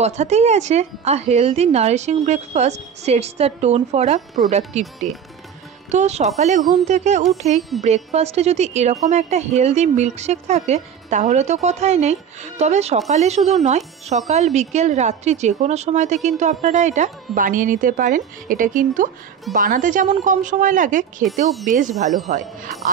কথাতেই আছে, a healthy nourishing breakfast sets the tone for a productive day. তো সকালে ঘুম থেকে উঠেই ব্রেকফাস্টে যদি এরকম একটা হেলদি মিল্কশেক থাকে তাহলে তো কথাই নেই। তবে সকালে শুধু নয়, সকাল বিকেল রাত্রি যে কোনো সময়তে কিন্তু আপনারা এটা বানিয়ে নিতে পারেন। এটা কিন্তু বানাতে যেমন কম সময় লাগে, খেতেও বেশ ভালো হয়।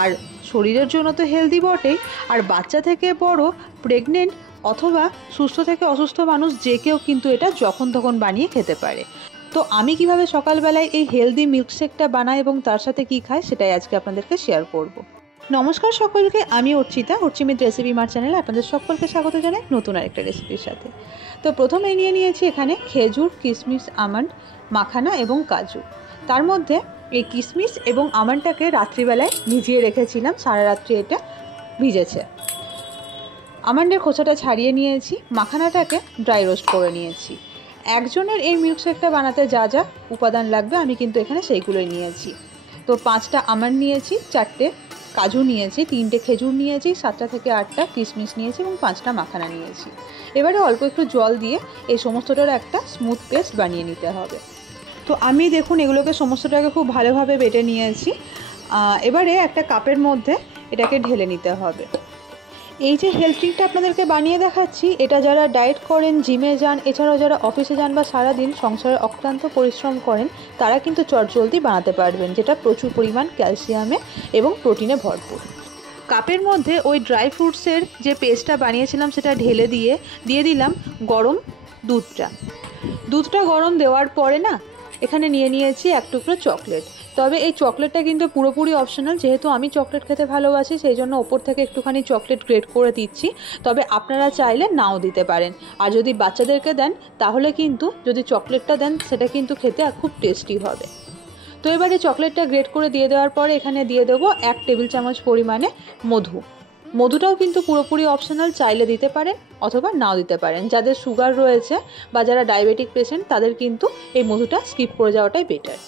আর শরীরের জন্য তো হেলদি বটেই। আর বাচ্চা থেকে বড়, প্রেগনেন্ট অথবা সুস্থ থেকে অসুস্থ মানুষ যে কেউ কিন্তু এটা যখন তখন বানিয়ে খেতে পারে। তো আমি কিভাবে সকালবেলায় এই হেলদি মিল্কশেকটা বানাই এবং তার সাথে কি খাই সেটাই আজকে আপনাদেরকে শেয়ার করব। নমস্কার সকলকে, আমি অর্চিতা, অর্চিমিত রেসিপি মার চ্যানেলে আপনাদের সকলকে স্বাগত জানাই নতুন আরেকটা রেসিপির সাথে। তো প্রথমে নিয়ে নিয়েছি এখানে খেজুর, কিশমিশ, আমন্ড, মাখানা এবং কাজু। তার মধ্যে এই কিশমিশ এবং আমন্ডটাকে রাত্রিবেলায় ভিজিয়ে রেখেছিলাম, সারা রাত্রি এটা ভিজেছে। আমন্ডের খোসাটা ছাড়িয়ে নিয়েছি, মাখানাটাকে ড্রাই রোস্ট করে নিয়েছি। একজনের এই মিল্কশেকটা বানাতে যা যা উপাদান লাগবে আমি কিন্তু এখানে সেইগুলোই নিয়েছি। তো 5টা আমন্ড নিয়েছি, 4টে কাজু নিয়েছি, 3টে খেজুর নিয়েছি, 7টা থেকে 8টা কিশমিশ নিয়েছি এবং 5টা মাখানা নিয়েছি। এবারে অল্প একটু জল দিয়ে এই সমস্তটার একটা স্মুথ পেস্ট বানিয়ে নিতে হবে। তো আমি দেখুন এগুলোকে সমস্তটাকে খুব ভালোভাবে বেটে নিয়েছি। এবারে একটা কাপের মধ্যে এটাকে ঢেলে নিতে হবে। এই যে হেলথ ড্রিঙ্কটা আপনাদেরকে বানিয়ে দেখাচ্ছি, এটা যারা ডায়েট করেন, জিমে যান, এছাড়াও যারা অফিসে যান বা সারাদিন সংসারে অক্লান্ত পরিশ্রম করেন, তারা কিন্তু চটজলদি বানাতে পারবেন, যেটা প্রচুর পরিমাণ ক্যালসিয়ামে এবং প্রোটিনে ভরপুর। কাপের মধ্যে ওই ড্রাই ফ্রুটসের যে পেস্টটা বানিয়েছিলাম সেটা ঢেলে দিয়ে দিলাম গরম দুধটা গরম দেওয়ার পরে না এখানে নিয়ে নিয়েছি এক টুকরো চকলেট। তবে এই চকলেটটা কিন্তু পুরোপুরি অপশনাল, যেহেতু আমি চকলেট খেতে ভালোবাসি সেই জন্য ওপর থেকে একটুখানি চকলেট গ্রেট করে দিচ্ছি। তবে আপনারা চাইলে নাও দিতে পারেন। আর যদি বাচ্চাদেরকে দেন তাহলে কিন্তু যদি চকলেটটা দেন সেটা কিন্তু খেতে খুব টেস্টি হবে। তো এবারে চকলেটটা গ্রেট করে দিয়ে দেওয়ার পরে এখানে দিয়ে দেবো 1 টেবিল চামচ পরিমাণে মধুটাও কিন্তু পুরোপুরি অপশনাল, চাইলে দিতে পারেন অথবা নাও দিতে পারেন। যাদের সুগার রয়েছে বা যারা ডায়াবেটিক পেশেন্ট তাদের কিন্তু এই মধুটা স্কিপ করে যাওয়াটাই বেটার।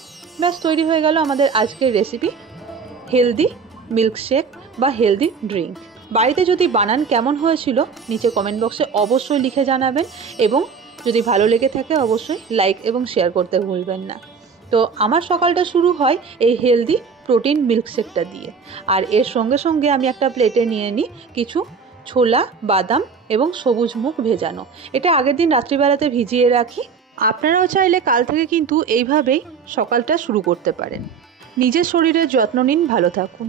ব্যাস, তৈরি হয়ে গেল আমাদের আজকের রেসিপি, হেলদি মিল্কশেক বা হেলদি ড্রিঙ্ক। বাড়িতে যদি বানান কেমন হয়েছিল নিচে কমেন্ট বক্সে অবশ্যই লিখে জানাবেন, এবং যদি ভালো লেগে থাকে অবশ্যই লাইক এবং শেয়ার করতে ভুলবেন না। তো আমার সকালটা শুরু হয় এই হেলদি প্রোটিন মিল্কশেকটা দিয়ে। আর এর সঙ্গে সঙ্গে আমি একটা প্লেটে নিয়ে নিই কিছু ছোলা, বাদাম এবং সবুজ মুগ ভেজানো। এটা আগের দিন রাত্রিবেলাতে ভিজিয়ে রাখি। আপনারাও চাইলে কাল থেকে কিন্তু এইভাবেই সকালটা শুরু করতে পারেন। নিজের শরীরের যত্ন নিন, ভালো থাকুন।